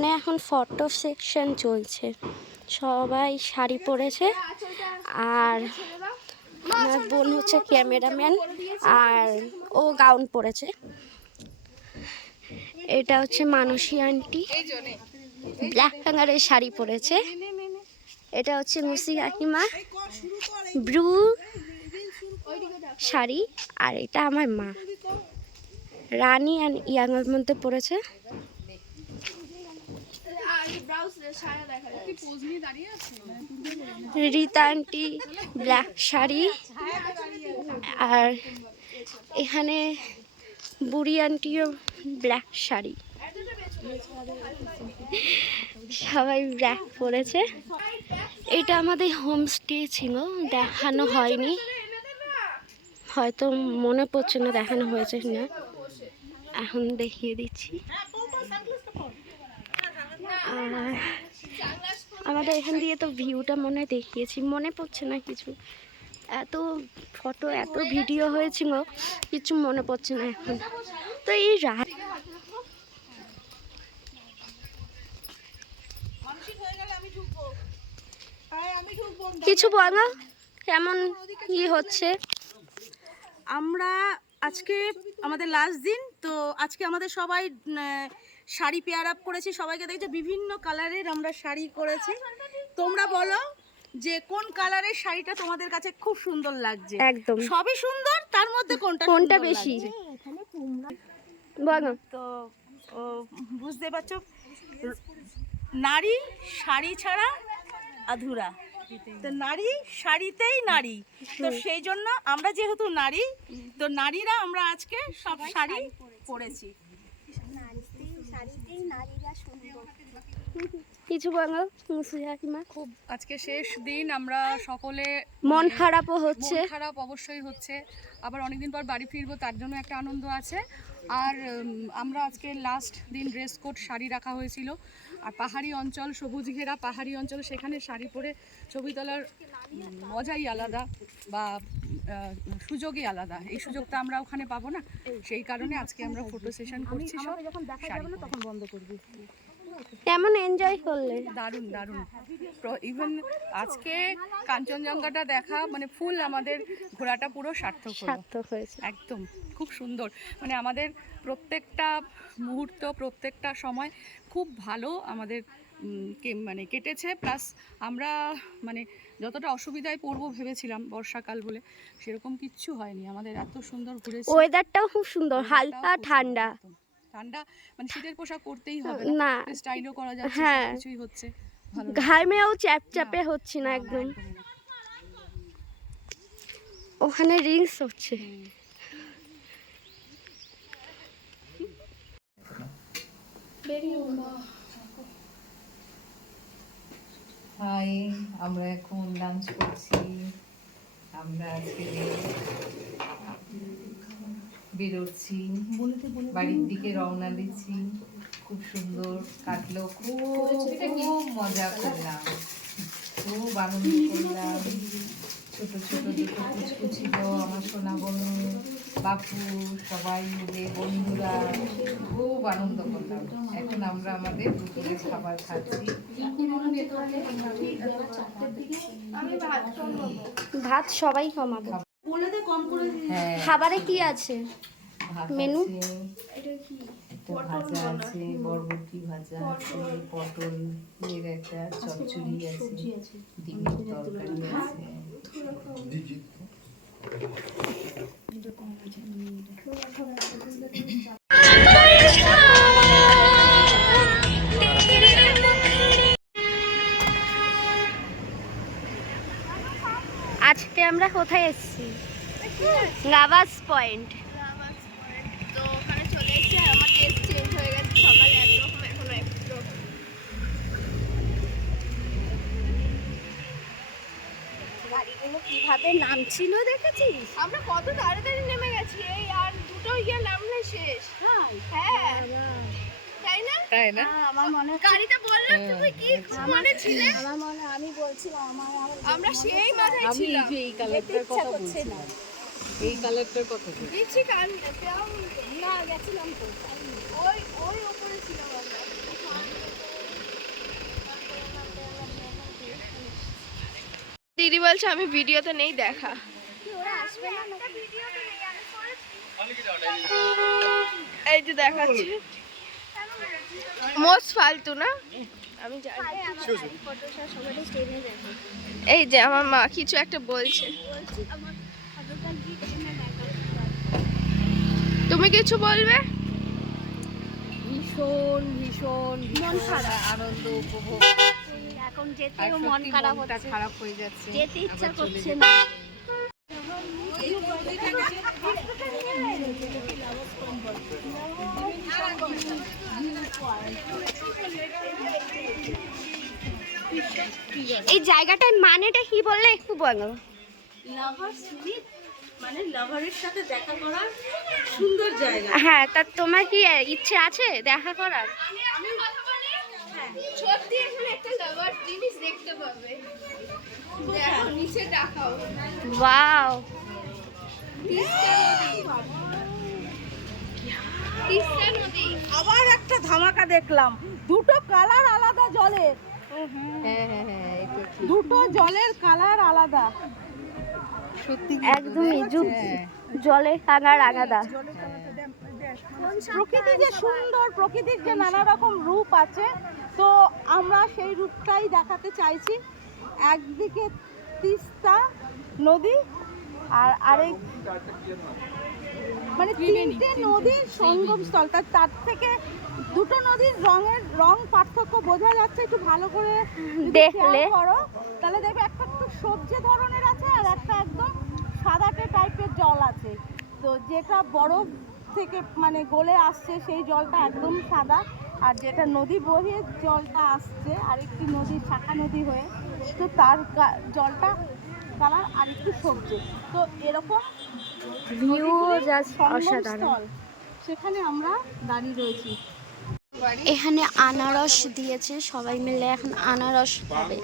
মানে এখন photo section চলছে, সবাই শাড়ি পরেছে আর আমার বোন হচ্ছে ক্যামেরাম্যান আর ও গাউন পরেছে। এটা হচ্ছে মানসী আন্টি, ব্ল্যাক কালারের শাড়ি পরেছে। এটা হচ্ছে মুসি কাকিমা, ব্লু শাড়ি। আর এটা আমার মা রানী আর ইয়াংয়ের মধ্যে পরেছে। রীতা আন্টি ব্ল্যাক শাড়ি, আর এখানে বুড়ি আন্টিও ব্ল্যাক শাড়ি, সবাই ব্ল্যাক পরেছে। এটা আমাদের হোমস্টে ছিল, দেখানো হয়নি, হয়তো মনে পড়ছে না দেখানো হয়েছে না, এখন দেখিয়ে দিচ্ছি। আর আমাদের এখান দিয়ে তো ভিউটা মনে দেখিয়েছি, মনে পড়ছে না কিছু, এত ফটো এত ভিডিও হয়েছিল কিছু মনে পড়ছে না এখন। তো এই রাত কিছু বলো, কেমন কি হচ্ছে? আমরা আজকে আমাদের লাস্ট দিন, তো আজকে আমাদের সবাই শাড়ি পেয়ার আপ করেছি। সবাইকে দেখছো বিভিন্ন কালারের আমরা শাড়ি করেছি। তোমরা বলো যে কোন কালারের শাড়িটা তোমাদের কাছে খুব সুন্দর লাগছে? একদম সবই সুন্দর, তার মধ্যে কোনটা বেশি বলো। তো বুঝতে পারছো, নারী শাড়ি ছাড়া আধুরা, তো নারী শাড়িতেই নারী। তো সেই জন্য আমরা যেহেতু নারী, তো নারীরা আমরা আজকে সব শাড়ি পরেছি। কিছু বলো মুসি কাকিমা। খুব আজকে শেষ দিন, আমরা সকলে মন খারাপও হচ্ছে, মন খারাপ অবশ্যই হচ্ছে, আবার অনেকদিন পর বাড়ি ফিরবো তার জন্য একটা আনন্দ আছে। আর আমরা আজকে লাস্ট দিন ড্রেস কোড শাড়ি রাখা হয়েছিল, আর পাহাড়ি অঞ্চল, সবুজ ঘেরা পাহাড়ি অঞ্চল, সেখানে শাড়ি পরে ছবি তোলার মজাই আলাদা বা সুযোগই আলাদা। এই সুযোগটা আমরা ওখানে পাবো না, সেই কারণে আজকে আমরা ফটো সেশন করছি। সব তখন বন্ধ করবি। কেমন এনজয় করলে? দারুণ দারুণ। ইভেন আজকে কাঞ্চনজঙ্ঘাটা দেখা মানে ফুল আমাদের ঘোরাটা পুরো সার্থক হয়েছে। একদম খুব সুন্দর, মানে আমাদের প্রত্যেকটা মুহূর্ত প্রত্যেকটা সময় খুব ভালো আমাদের মানে কেটেছে। প্লাস আমরা মানে যতটা অসুবিধায় পড়বো ভেবেছিলাম বর্ষাকাল বলে, সেরকম কিচ্ছু হয়নি, আমাদের এত সুন্দর ঘুরেছি। ওয়েদারটাও খুব সুন্দর, হালকা ঠান্ডা ঠান্ডা, মানে শীতের পোশাক পরতেই হবে না, স্টাইলও করা যাচ্ছে, হ্যাঁ কিছুই হচ্ছে, ঘামেও চ্যাপচ্যাপে হচ্ছে না একদম। ওখানে রিলস হচ্ছে। হাই, আমরা এখন লাঞ্চ করছি। আমরা আজকে বেরোচ্ছি, বাড়ির দিকে রওনা দিচ্ছি। খুব সুন্দর কাটলো, খুব মজা করলাম, খুব আনন্দ করলাম। ছোট ছোট দুটো কুচকু ছিল, আমার সোনা বোনু, বাপু, সবাই মিলে বন্ধুরা খুব আনন্দ করলাম। এখন আমরা আমাদের দুপুরের খাবার খাচ্ছি। ভাত সবাই কমাবো। হ্যাঁ, খাবারে কি আছে মেনু? ভাজা আছে, বরবটি ভাজা আছে, পটলের একটা চচ্চড়ি আছে, ডিমের তরকারি আছে। আজকে আমরা কোথায় এসেছি? গাভাস পয়েন্ট। তো ওখানে চলে এসেছি, আর আমার টেস্ট চেঞ্জ হয়ে গেছে, সকালে একরকম এখন একরকম। গাড়িগুলো কিভাবে নামছিল দেখেছিস? আমরা কত তাড়াতাড়ি নেমে গেছি, এই আর দুটো গিয়ে নামলে শেষ। হ্যাঁ তাই না? তাই না? আমার মনে গাড়িটা বললাম তুমি কি মনে ছিলে? আমার মনে আমি বলছিলাম আমরা সেই মাথায় আমি ছিলাম। যে এই কালারটার কথা বলছি, এই কালারটার কথা বলছি। দিচ্ছি কাল না গেছিলাম তো ওই ওই উপরে ছিলাম আমরা। দিদি বলছে আমি ভিডিওতে নেই, দেখা। এই যে দেখাচ্ছে মোস্ট ফালতু না, আমি জানি। এই যে আমার মা কিছু একটা বলছে, তুমি কিছু বলবে? ভীষণ ভীষণ ভীষণ আনন্দ উপভোগ। এখন আর যেতেও মন সত্যি খারাপ মনটা হচ্ছে, খারাপ হয়ে যাচ্ছে, যেতে ইচ্ছা আবার চলে করছে যেতে। না। এই জায়গাটার মানেটা কি বললে একটু বলো। লাভার স্মিথ মানে লাভারের সাথে দেখা করার সুন্দর জায়গা। হ্যাঁ, তা তোমার কি ইচ্ছে আছে দেখা করার? সত্যি এখানে একটা লাভার জিনিস দেখতে পাবে, দেখো নিচে দেখাও। ওয়াও, তিস্তা নদী। আবার একটা ধামাকা দেখলাম, দুটো কালার আলাদা জলের, হ্যাঁ হ্যাঁ হ্যাঁ, এটা ঠিক। দুটো জলের কালার আলাদা। সত্যি একদমই হ্যাঁ। জলে কানার আগাদা। প্রকৃতি যে সুন্দর, প্রকৃতির যে নানা রকম রূপ আছে, তো আমরা সেই রূপটাই দেখাতে চাইছি। একদিকে তিস্তা নদী আর আরেক মানে তিনটে নদীর সঙ্গম স্থল। তার থেকে দুটো নদীর রং পার্থক্য বোঝা যাচ্ছে একটু ভালো করে যদি দেখলে। খেয়াল করো, তাহলে দেখবে একটা একটু সবজি ধরনের আছে আর একটা একদম সাদাটে টাইপের জল আছে। তো যেটা বরফ থেকে মানে গলে আসছে সেই জলটা একদম সাদা, আর যেটা নদী বহিয়ে জলটা আসছে আরেকটি নদী, শাখা নদী হয়ে, তো তার জলটা কালার আরেকটু সবজি। তো এরকম ভিউ জাস্ট সঙ্গম অসাধারণ। স্থল, সেখানে আমরা দাঁড়িয়ে রয়েছি। এখানে আনারস দিয়েছে, সবাই মিলে এখন আনারস খাবে।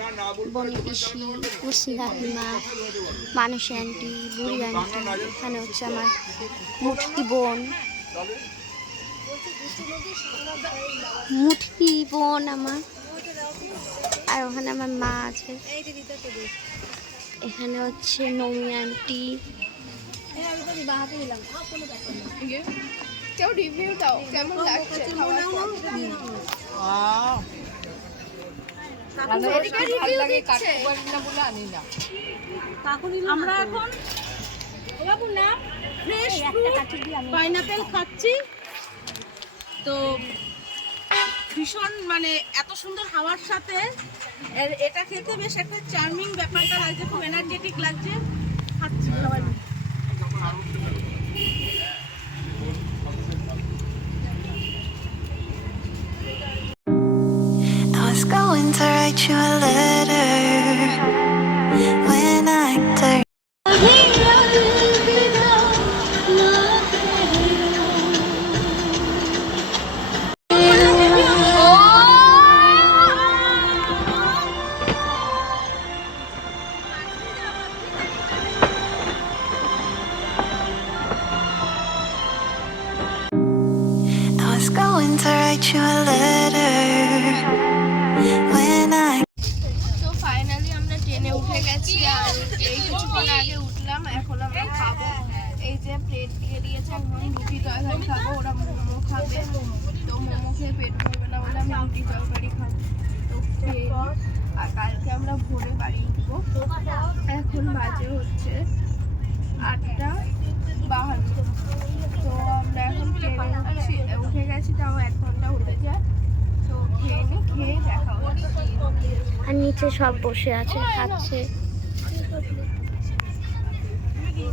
বনি পিসি, কুসি কাকিমা, মানুষ আন্টি, বুড়ি আন্টি, এখানে হচ্ছে আমার মুটকি বোন, মুটকি বোন আমার, আর ওখানে আমার মা আছে। এখানে হচ্ছে নমি আন্টি। কেউ রিভিউ দাও, কেমন লাগছে খাওয়ার পর? এদিকে review দিচ্ছে। আমরা এখন ফ্রেশ পাইনাপেল খাচ্ছি। তো ভীষণ মানে এত সুন্দর হাওয়ার সাথে এটা খেতে বেশ একটা চার্মিং ব্যাপারটা লাগছে, খুব এনার্জেটিক লাগছে। খাচ্ছি সবাই মিলে। I was going to write you a letter when I turned. I was going to write you a letter when I. তো ফাইনালি আমরা ট্রেনে উঠে গেছি, আর এই কিছুক্ষণ আগে উঠলাম। এখন আমরা খাবো, এই যে প্লেট দিয়ে দিয়েছে, এখন রুটি তরকারি খাবো, ওরা মোমো খাবে। তো মোমো খেয়ে পেট ভরবে না বলে আমি রুটি তরকারি খাবো, তো খেয়ে নিই। আর কালকে আমরা ভোরে বাড়ি উঠবো। এখন বাজে হচ্ছে 8:52। তো আমরা এখন ট্রেনে উঠে গেছি, তাও 1 ঘন্টা হতে যায়। তো খেয়ে নিই, খেয়ে দেখা হচ্ছে। আর নিচে সব বসে আছে, খাচ্ছে। তুমি গিয়ে